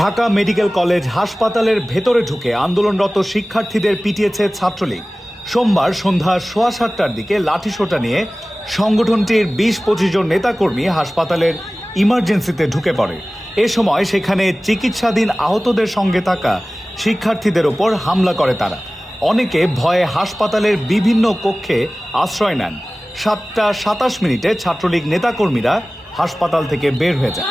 Dhaka medical college হাসপাতালের ভেতরে ঢুকে আন্দোলনরত শিক্ষার্থীদের পিটিয়েছে ছাত্রলীগ। সোমবার সন্ধ্যা 7:15টার দিকে লাঠিসোঁটা নিয়ে সংগঠনটির 20-25 জন নেতাকর্মী হাসপাতালের ইমার্জেন্সিতে ঢুকে পড়ে। এ সময় সেখানে চিকিৎসাধীন আহতদের সঙ্গে থাকা শিক্ষার্থীদের ওপর হামলা করে তারা। অনেকে ভয়ে হাসপাতালের বিভিন্ন কক্ষে আশ্রয় নেন। 7টা 27 মিনিটে ছাত্রলীগ নেতাকর্মীরা হাসপাতাল থেকে বের হয়ে যায়।